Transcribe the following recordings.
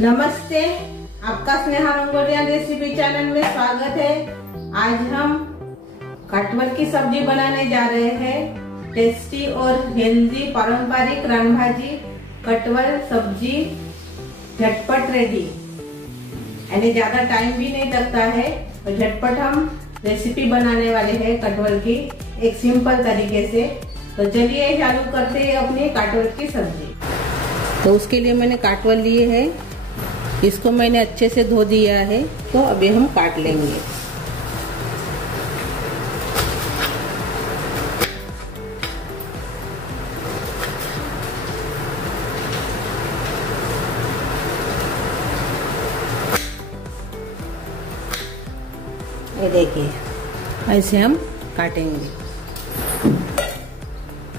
नमस्ते, आपका Sneha रंगोलिया recipe channel में स्वागत है। आज हम कटवल की सब्जी बनाने जा रहे हैं। टेस्टी और हेल्दी पारंपरिक रान भाजी कटवल सब्जी झटपट रेडी, यानी ज्यादा टाइम भी नहीं लगता है और झटपट हम रेसिपी बनाने वाले हैं कटवल की एक सिंपल तरीके से। तो चलिए चालू करते हैं अपनी कटवल की सब्जी। तो उसके लिए मैंने कटवल लिए है, इसको मैंने अच्छे से धो दिया है। तो अभी हम काट लेंगे। ये देखिए, ऐसे हम काटेंगे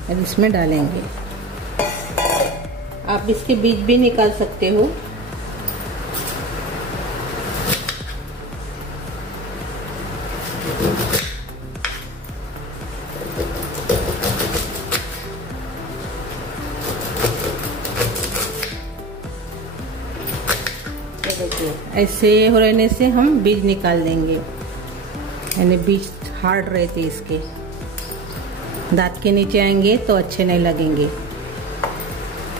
और इसमें डालेंगे। आप इसके बीज भी निकाल सकते हो। देखिए, ऐसे हो रहने से हम बीज निकाल देंगे, यानी बीज हार्ड रहते इसके, दांत के नीचे आएंगे तो अच्छे नहीं लगेंगे।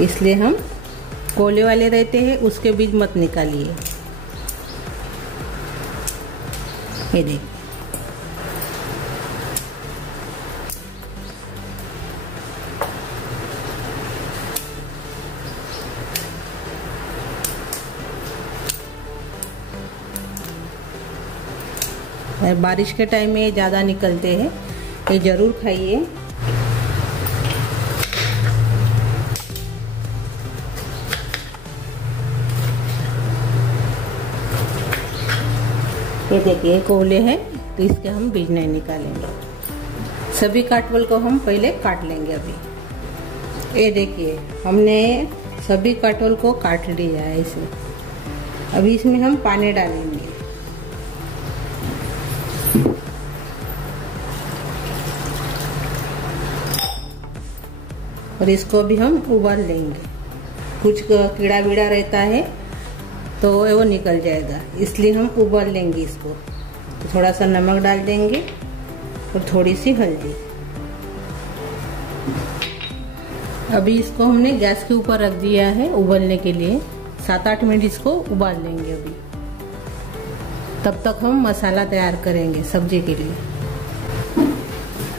इसलिए हम कोले वाले रहते हैं उसके बीज मत निकालिए। ये देखिए, बारिश के टाइम में ज़्यादा निकलते हैं, ये ज़रूर खाइए। ये देखिए कोले हैं तो इसके हम बीज नहीं निकालेंगे। सभी कटवल को हम पहले काट लेंगे। अभी ये देखिए, हमने सभी कटवल को काट लिया है इसे। अभी इसमें हम पानी डालेंगे। और इसको भी हम उबाल लेंगे। कुछ कीड़ा वीड़ा रहता है तो वो निकल जाएगा, इसलिए हम उबाल लेंगे इसको। तो थोड़ा सा नमक डाल देंगे और थोड़ी सी हल्दी। अभी इसको हमने गैस के ऊपर रख दिया है उबालने के लिए। 7-8 मिनट इसको उबाल लेंगे। अभी तब तक हम मसाला तैयार करेंगे सब्जी के लिए।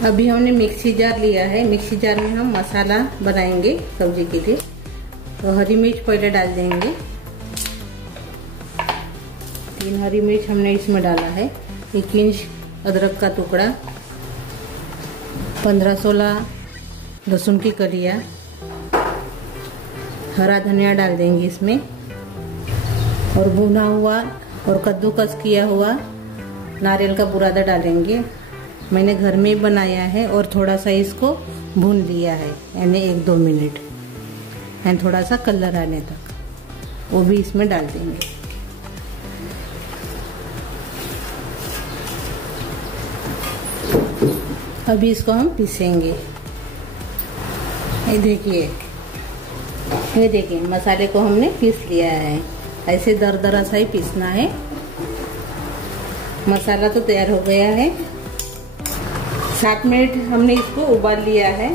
अभी हमने मिक्सी जार लिया है, मिक्सी जार में हम मसाला बनाएंगे सब्जी के लिए। तो हरी मिर्च पहले डाल देंगे। 3 हरी मिर्च हमने इसमें डाला है। 1 इंच अदरक का टुकड़ा, 15-16 लहसुन की कलियां, हरा धनिया डाल देंगे इसमें। और भुना हुआ और कद्दूकस किया हुआ नारियल का बुरादा डालेंगे। मैंने घर में ही बनाया है और थोड़ा सा इसको भून लिया है, यानी 1-2 मिनट, यानी थोड़ा सा कलर आने तक, वो भी इसमें डाल देंगे। अभी इसको हम पीसेंगे। ये देखिए मसाले को हमने पीस लिया है। ऐसे दरदरा सा ही पीसना है। मसाला तो तैयार हो गया है। 7 मिनट हमने इसको उबाल लिया है।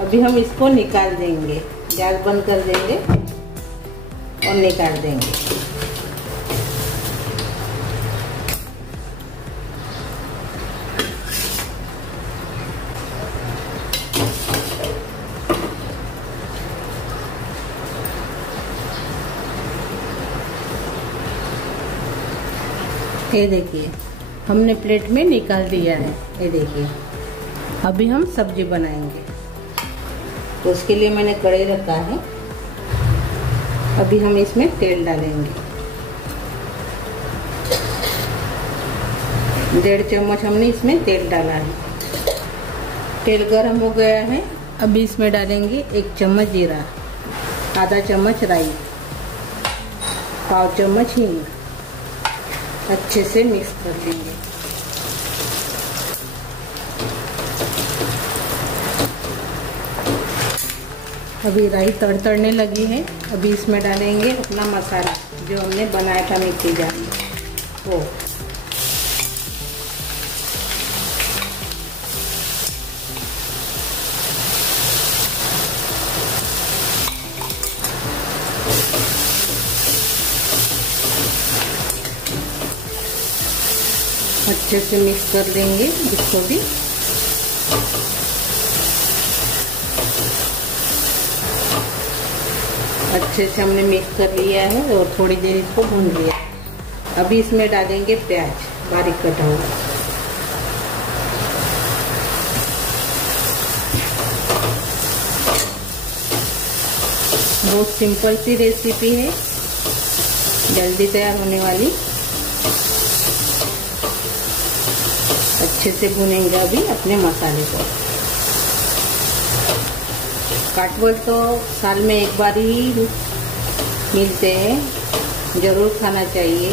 अभी हम इसको निकाल देंगे। गैस बंद कर देंगे और निकाल देंगे। ये देखिए, हमने प्लेट में निकाल दिया है। ये देखिए, अभी हम सब्जी बनाएंगे। तो उसके लिए मैंने कढ़ाई रखा है। अभी हम इसमें तेल डालेंगे। 1.5 चम्मच हमने इसमें तेल डाला है। तेल गर्म हो गया है। अभी इसमें डालेंगे 1 चम्मच जीरा, आधा चम्मच राई, पाव चम्मच हींग। अच्छे से मिक्स कर लेंगे। अभी राई तड़तड़ने लगी है। अभी इसमें डालेंगे अपना मसाला जो हमने बनाया था मिक्सी जार में वो। अच्छे से मिक्स कर देंगे इसको भी। अच्छे से हमने मिक्स कर लिया है और थोड़ी देर इसको भून लिया। अभी इसमें डालेंगे प्याज बारीक कटा हुआ। बहुत सिंपल सी रेसिपी है, जल्दी तैयार होने वाली। अच्छे से भुनेंगे अभी अपने मसाले को। काटवल तो साल में एक बार ही मिलते हैं, जरूर खाना चाहिए।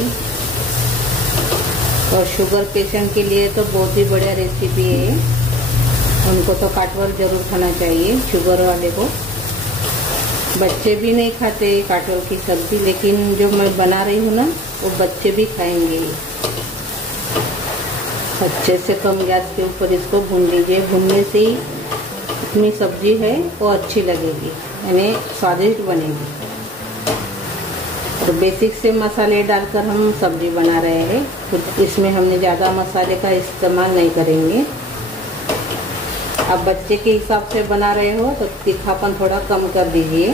और शुगर पेशेंट के लिए तो बहुत ही बढ़िया रेसिपी है, उनको तो काटवल जरूर खाना चाहिए, शुगर वाले को। बच्चे भी नहीं खाते काटवल की सब्जी, लेकिन जो मैं बना रही हूँ ना वो बच्चे भी खाएंगे। अच्छे से कम गैस के ऊपर इसको भून लीजिए। भूनने से ही इतनी सब्जी है वो अच्छी लगेगी, यानी स्वादिष्ट बनेगी। तो बेसिक से मसाले डालकर हम सब्जी बना रहे हैं, तो इसमें हमने ज़्यादा मसाले का इस्तेमाल नहीं करेंगे। आप बच्चे के हिसाब से बना रहे हो तो तीखापन थोड़ा कम कर दीजिए।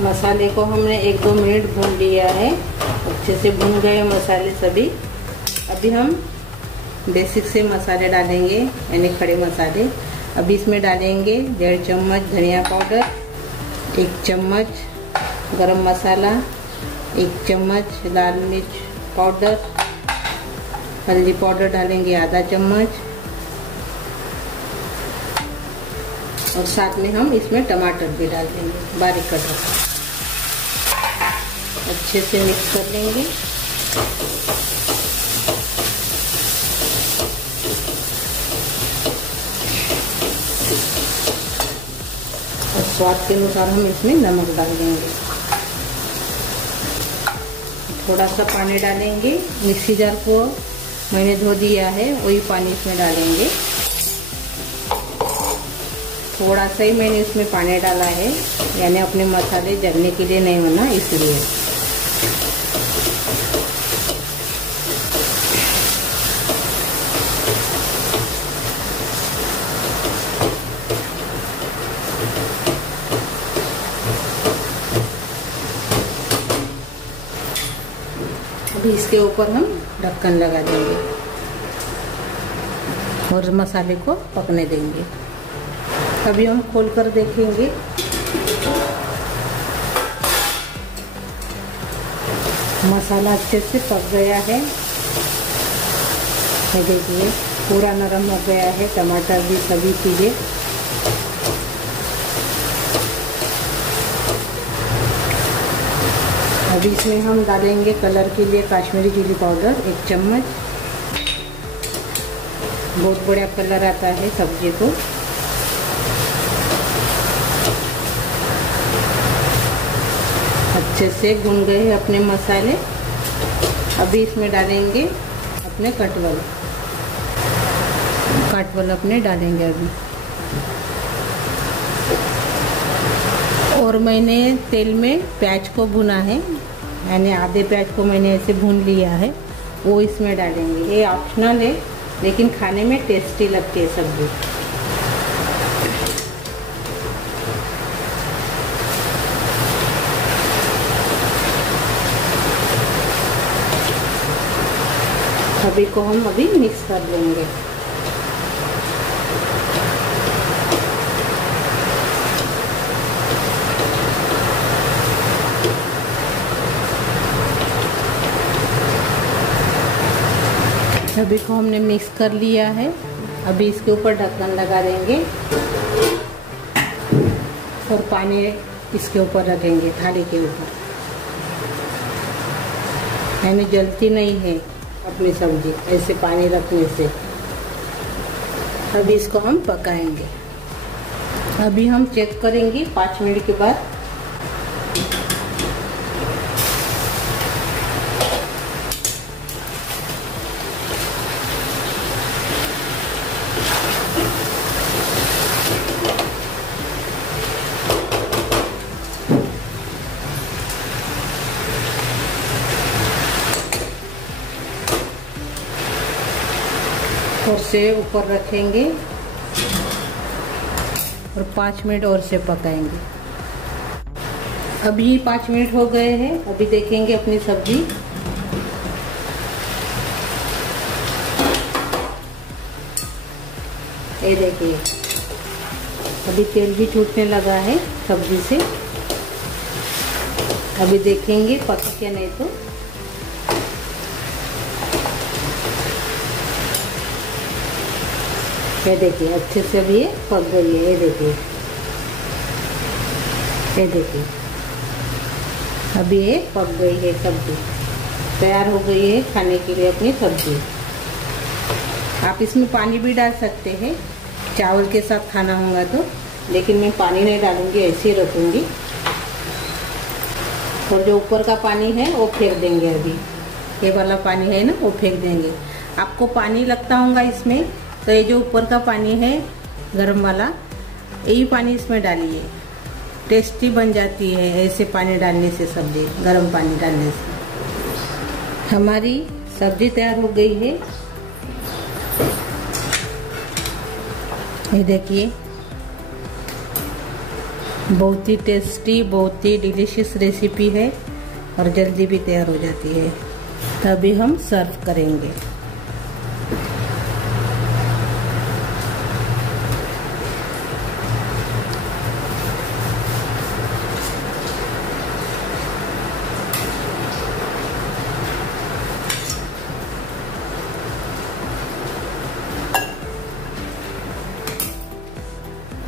मसाले को हमने 1-2 मिनट भून लिया है, अच्छे से भून गए मसाले सभी। अभी हम बेसिक से मसाले डालेंगे, यानी खड़े मसाले। अभी इसमें डालेंगे 1.5 चम्मच धनिया पाउडर, 1 चम्मच गरम मसाला, 1 चम्मच लाल मिर्च पाउडर, हल्दी पाउडर डालेंगे आधा चम्मच, और साथ में हम इसमें टमाटर भी डाल देंगे बारीक कटा। अच्छे से मिक्स कर लेंगे। और स्वाद के अनुसार हम इसमें नमक डाल देंगे। थोड़ा सा पानी डालेंगे। मिक्सी जार को मैंने धो दिया है, वही पानी इसमें डालेंगे। थोड़ा सा ही मैंने इसमें पानी डाला है, यानी अपने मसाले जलने के लिए नहीं होना, इसलिए। अभी इसके ऊपर हम ढक्कन लगा देंगे और मसाले को पकने देंगे। अभी हम खोलकर देखेंगे। मसाला अच्छे से पक गया है, ये देखिए पूरा नरम हो गया है, टमाटर भी सभी चीज़ें। अभी इसमें हम डालेंगे कलर के लिए काश्मीरी चिली पाउडर 1 चम्मच। बहुत बढ़िया कलर आता है सब्जी को। अच्छे से भून गए हैं अपने मसाले। अभी इसमें डालेंगे अपने कटवल अपने डालेंगे अभी। और मैंने तेल में प्याज को भुना है, यानी आधे प्याज को मैंने ऐसे भून लिया है, वो इसमें डालेंगे। ये ऑप्शनल है, लेकिन खाने में टेस्टी लगती है सब्जी। सभी को हम अभी मिक्स कर लेंगे। सभी को हमने मिक्स कर लिया है। अभी इसके ऊपर ढक्कन लगा देंगे और पानी इसके ऊपर रखेंगे, थाली के ऊपर, यानी जलती नहीं है अपनी सब्जी ऐसे पानी रखने से। अभी इसको हम पकाएंगे अभी हम चेक करेंगे 5 मिनट के बाद। और से ऊपर रखेंगे और 5 मिनट और से पकाएंगे। अभी 5 मिनट हो गए हैं। अभी देखेंगे अपनी सब्जी। ये देखिए अभी तेल भी छूटने लगा है सब्जी से। अभी देखेंगे पका क्या, नहीं तो ये देखिए अच्छे से अभी ये पक गई है। ये देखिए अभी ये पक गई है सब्जी, तैयार हो गई है खाने के लिए अपनी सब्जी। आप इसमें पानी भी डाल सकते हैं चावल के साथ खाना होगा तो, लेकिन मैं पानी नहीं डालूंगी, ऐसे ही रखूंगी। और जो ऊपर का पानी है वो फेंक देंगे। अभी ये वाला पानी है ना, वो फेंक देंगे। आपको पानी लगता होगा इसमें, तो ये जो ऊपर का पानी है गरम वाला, यही पानी इसमें डालिए, टेस्टी बन जाती है ऐसे पानी डालने से सब्जी, गरम पानी डालने से। हमारी सब्जी तैयार हो गई है। ये देखिए बहुत ही टेस्टी, बहुत ही डिलीशियस रेसिपी है और जल्दी भी तैयार हो जाती है। तभी हम सर्व करेंगे।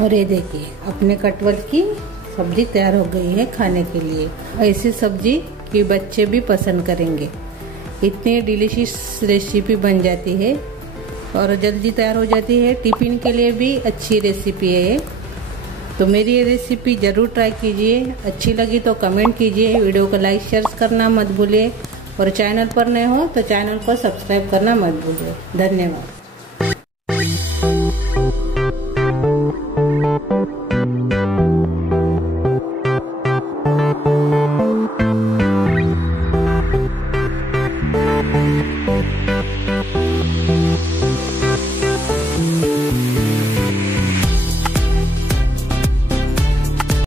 और ये देखिए अपने कटवल की सब्जी तैयार हो गई है खाने के लिए। ऐसी सब्जी कि बच्चे भी पसंद करेंगे। इतनी डिलीशियस रेसिपी बन जाती है और जल्दी तैयार हो जाती है। टिफिन के लिए भी अच्छी रेसिपी है ये। तो मेरी ये रेसिपी ज़रूर ट्राई कीजिए। अच्छी लगी तो कमेंट कीजिए, वीडियो को लाइक शेयर करना मत भूलिए और चैनल पर नए हो तो चैनल को सब्सक्राइब करना मत भूलिए। धन्यवाद।